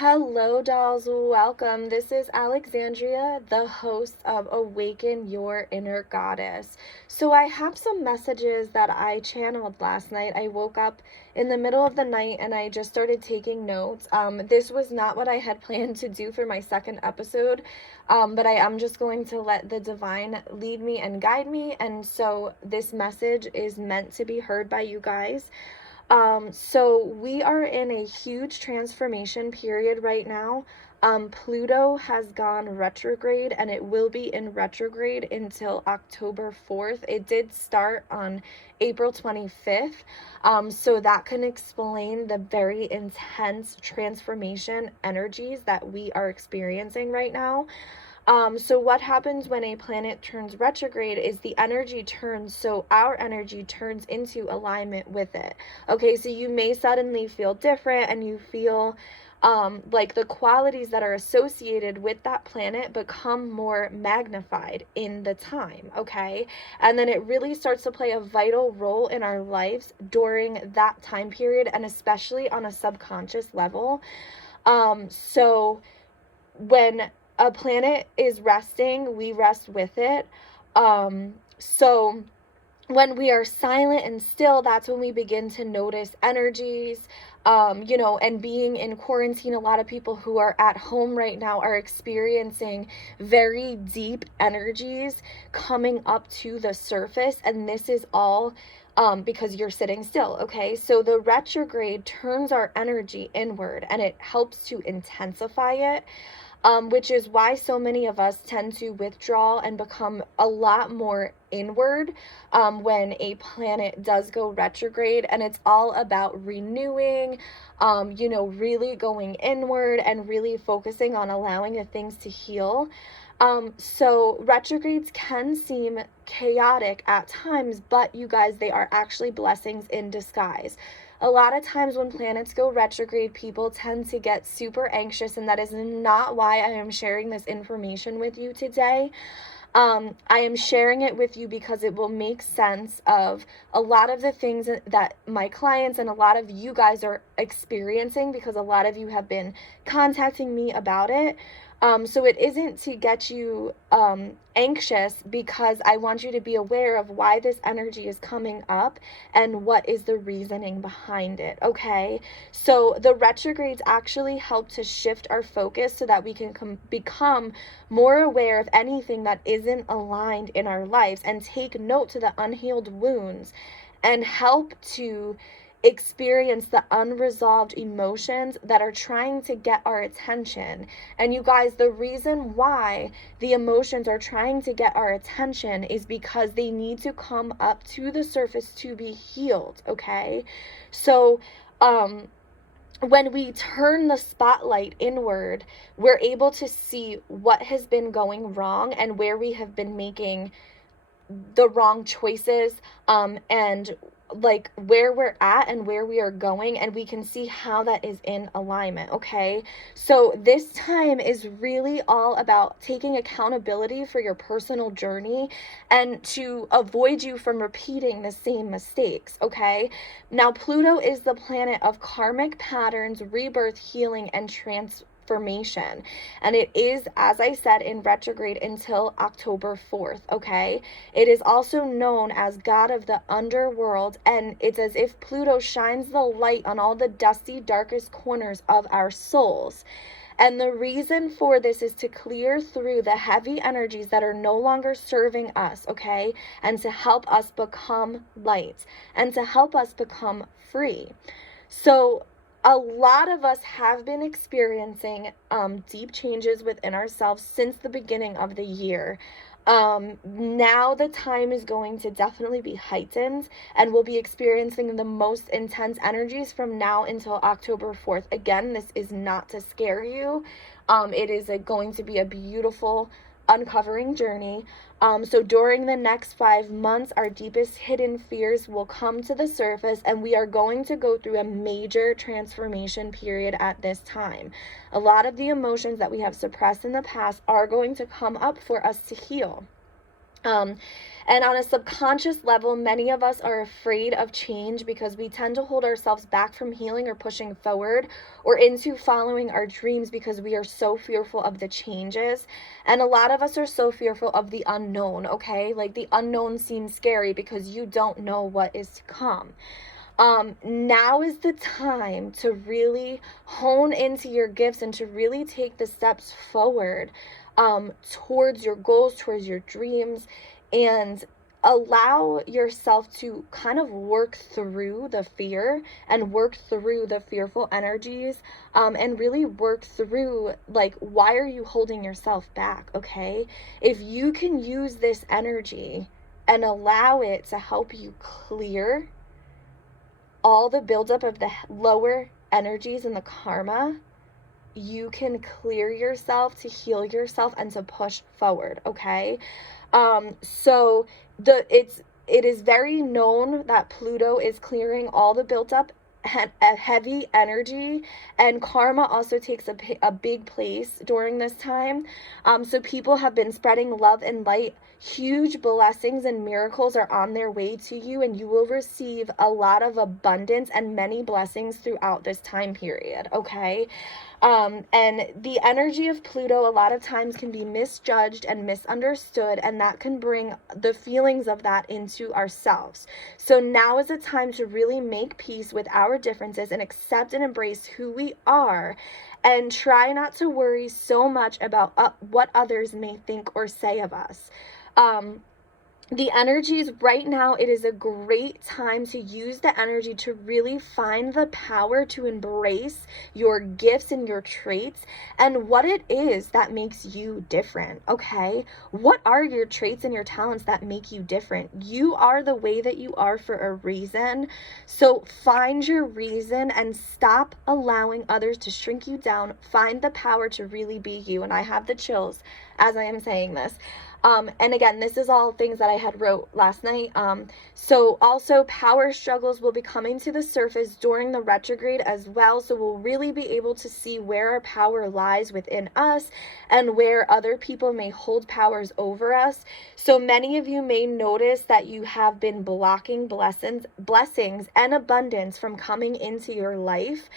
Hello, dolls. Welcome. This is Alexandria, the host of Awaken Your Inner Goddess. So, I have some messages that I channeled last night. I woke up in the middle of the night and I just started taking notes. This was not what I had planned to do for my second episode, but I am just going to let the divine lead me and guide me. And so, this message is meant to be heard by you guys. So we are in a huge transformation period right now. Pluto has gone retrograde and it will be in retrograde until October 4th. It did start on April 25th. So that can explain the very intense transformation energies that we are experiencing right now. So what happens when a planet turns retrograde is the energy turns, so our energy turns into alignment with it. Okay, so you may suddenly feel different and you feel like the qualities that are associated with that planet become more magnified in the time, okay? And then it really starts to play a vital role in our lives during that time period, and especially on a subconscious level. So when a planet is resting, we rest with it. So when we are silent and still, that's when we begin to notice energies. And being in quarantine, a lot of people who are at home right now are experiencing very deep energies coming up to the surface, and this is all because you're sitting still, okay? So the retrograde turns our energy inward and it helps to intensify it. Which is why so many of us tend to withdraw and become a lot more inward when a planet does go retrograde. And it's all about renewing, really going inward and really focusing on allowing the things to heal. So retrogrades can seem chaotic at times, but you guys, they are actually blessings in disguise. A lot of times when planets go retrograde, people tend to get super anxious, and that is not why I am sharing this information with you today. I am sharing it with you because it will make sense of a lot of the things that my clients and a lot of you guys are experiencing, because a lot of you have been contacting me about it. So it isn't to get you anxious, because I want you to be aware of why this energy is coming up and what is the reasoning behind it, okay? So the retrogrades actually help to shift our focus so that we can become more aware of anything that isn't aligned in our lives and take note to the unhealed wounds and help to experience the unresolved emotions that are trying to get our attention. And you guys, the reason why the emotions are trying to get our attention is because they need to come up to the surface to be healed, okay? So, when we turn the spotlight inward, we're able to see what has been going wrong and where we have been making the wrong choices, and like where we're at and where we are going, and we can see how that is in alignment, okay? So this time is really all about taking accountability for your personal journey and to avoid you from repeating the same mistakes, okay? Now, Pluto is the planet of karmic patterns, rebirth, healing, and transformation, and it is, as I said, in retrograde until October 4th, okay? It is also known as God of the underworld, and it's as if Pluto shines the light on all the dusty, darkest corners of our souls. And the reason for this is to clear through the heavy energies that are no longer serving us, okay? And to help us become light and to help us become free. So a lot of us have been experiencing deep changes within ourselves since the beginning of the year. Now the time is going to definitely be heightened, and we'll be experiencing the most intense energies from now until October 4th. Again, this is not to scare you. It is going to be a beautiful uncovering journey. So during the next 5 months, our deepest hidden fears will come to the surface, and we are going to go through a major transformation period at this time. A lot of the emotions that we have suppressed in the past are going to come up for us to heal. Um, and on a subconscious level, many of us are afraid of change because we tend to hold ourselves back from healing or pushing forward or into following our dreams because we are so fearful of the changes. And a lot of us are so fearful of the unknown, okay? Like the unknown seems scary because you don't know what is to come. Now is the time to really hone into your gifts and to really take the steps forward towards your goals, towards your dreams, and allow yourself to kind of work through the fear and work through the fearful energies, and really work through, like, why are you holding yourself back? Okay, if you can use this energy and allow it to help you clear all the buildup of the lower energies and the karma, you can clear yourself to heal yourself and to push forward. Okay, so it is very known that Pluto is clearing all the built up heavy energy, and karma also takes a big place during this time. So people have been spreading love and light. Huge blessings and miracles are on their way to you, and you will receive a lot of abundance and many blessings throughout this time period. Okay, and the energy of Pluto a lot of times can be misjudged and misunderstood, and that can bring the feelings of that into ourselves. So now is a time to really make peace with our differences and accept and embrace who we are, and try not to worry so much about what others may think or say of us. The energies right now, it is a great time to use the energy to really find the power to embrace your gifts and your traits and what it is that makes you different. Okay, what are your traits and your talents that make you different? You are the way that you are for a reason. So find your reason and stop allowing others to shrink you down. Find the power to really be you. And I have the chills as I am saying this. And again, this is all things that I had wrote last night. So also power struggles will be coming to the surface during the retrograde as well. So we'll really be able to see where our power lies within us and where other people may hold powers over us. So many of you may notice that you have been blocking blessings and abundance from coming into your life,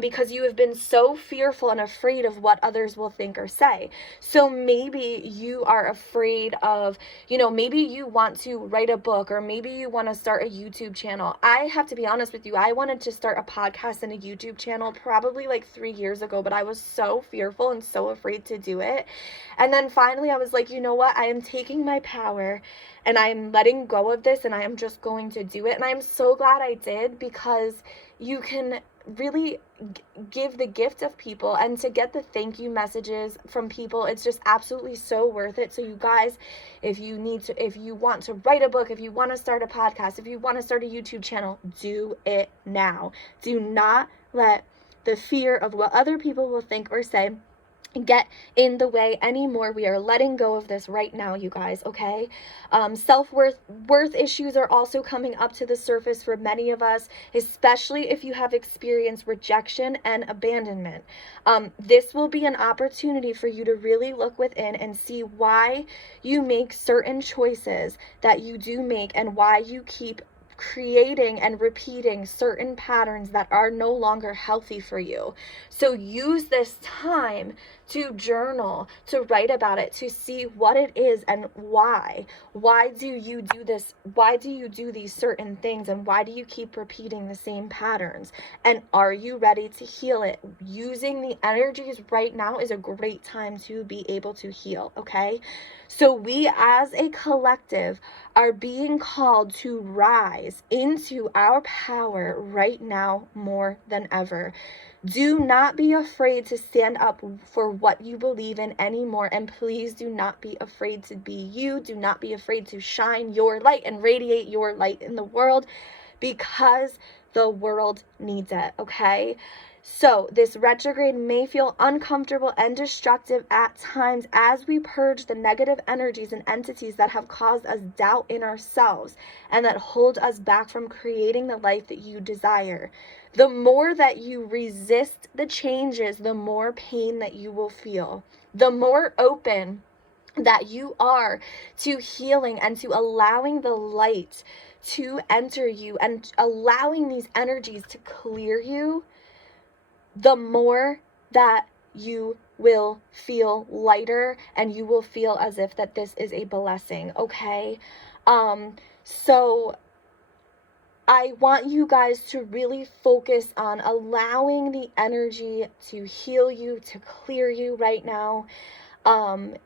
because you have been so fearful and afraid of what others will think or say. So maybe you are afraid of, maybe you want to write a book, or maybe you want to start a YouTube channel. I have to be honest with you, I wanted to start a podcast and a YouTube channel probably like 3 years ago, but I was so fearful and so afraid to do it. And then finally I was like, you know what? I am taking my power and I am letting go of this, and I am just going to do it. And I'm so glad I did, because you can really give the gift of people, and to get the thank you messages from people, it's just absolutely so worth it. So you guys, if you want to write a book, if you want to start a podcast, if you want to start a YouTube channel, do it now. Do not let the fear of what other people will think or say get in the way anymore. We are letting go of this right now, you guys. Okay, self-worth issues are also coming up to the surface for many of us, especially if you have experienced rejection and abandonment. This will be an opportunity for you to really look within and see why you make certain choices that you do make, and why you keep creating and repeating certain patterns that are no longer healthy for you. So use this time to journal, to write about it, to see what it is and why. Why do you do this? Why do you do these certain things? And why do you keep repeating the same patterns? And are you ready to heal it? Using the energies right now is a great time to be able to heal, okay? So we as a collective are being called to rise into our power right now more than ever. Do not be afraid to stand up for what you believe in anymore. And please do not be afraid to be you. Do not be afraid to shine your light and radiate your light in the world, because the world needs it, okay? So this retrograde may feel uncomfortable and destructive at times as we purge the negative energies and entities that have caused us doubt in ourselves and that hold us back from creating the life that you desire. The more that you resist the changes, the more pain that you will feel. The more open that you are to healing and to allowing the light to enter you and allowing these energies to clear you, the more that you will feel lighter and you will feel as if that this is a blessing, okay? So I want you guys to really focus on allowing the energy to heal you, to clear you right now, and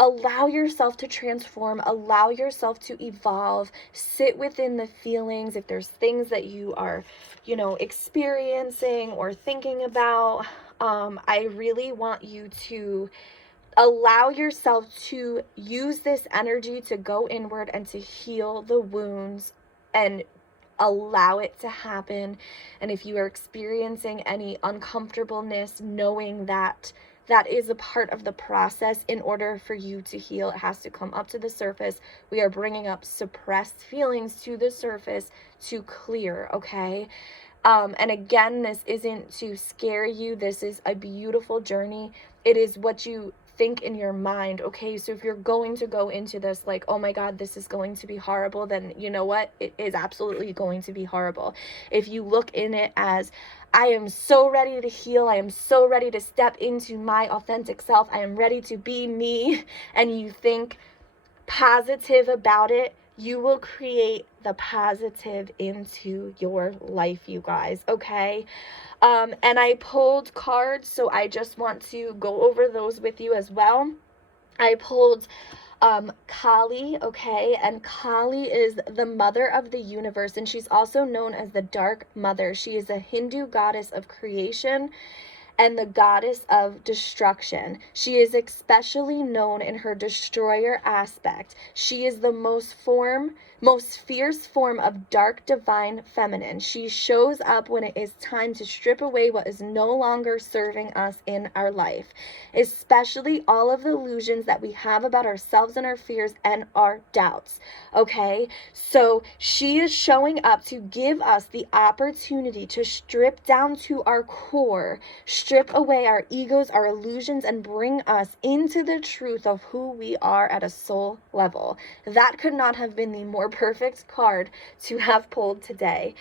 allow yourself to transform, allow yourself to evolve, sit within the feelings. If there's things that you are, experiencing or thinking about, I really want you to allow yourself to use this energy to go inward and to heal the wounds and allow it to happen. And if you are experiencing any uncomfortableness, knowing that that is a part of the process. In order for you to heal, it has to come up to the surface. We are bringing up suppressed feelings to the surface to clear, okay? And again, this isn't to scare you. This is a beautiful journey. It is what you think in your mind, okay? So if you're going to go into this like, oh my God, this is going to be horrible, then you know what? It is absolutely going to be horrible. If you look in it as, I am so ready to heal, I am so ready to step into my authentic self, I am ready to be me, and you think positive about it, you will create the positive into your life, you guys, okay? And I pulled cards, so I just want to go over those with you as well. I pulled Kali, okay, and Kali is the mother of the universe, and she's also known as the Dark Mother. She is a Hindu goddess of creation and the goddess of destruction. She is especially known in her destroyer aspect. She is the most fierce form of dark divine feminine. She shows up when it is time to strip away what is no longer serving us in our life, especially all of the illusions that we have about ourselves and our fears and our doubts, okay? So she is showing up to give us the opportunity to strip down to our core, strip away our egos, our illusions, and bring us into the truth of who we are at a soul level. That could not have been the more perfect card to have pulled today.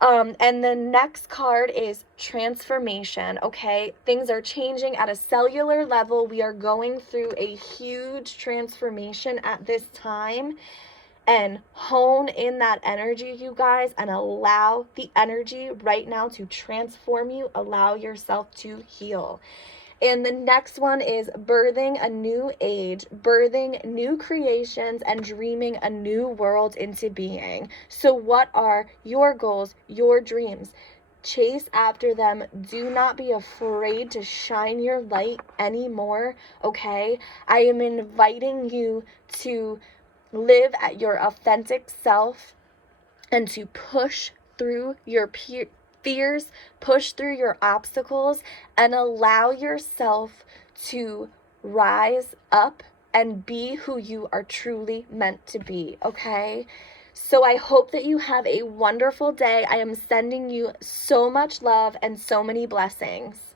And the next card is transformation, okay? Things are changing at a cellular level. We are going through a huge transformation at this time. And hone in that energy, you guys, and allow the energy right now to transform you. Allow yourself to heal. And the next one is birthing a new age, birthing new creations, and dreaming a new world into being. So what are your goals, your dreams? Chase after them. Do not be afraid to shine your light anymore, okay? I am inviting you to live at your authentic self and to push through your fears, push through your obstacles, and allow yourself to rise up and be who you are truly meant to be, okay? So I hope that you have a wonderful day. I am sending you so much love and so many blessings.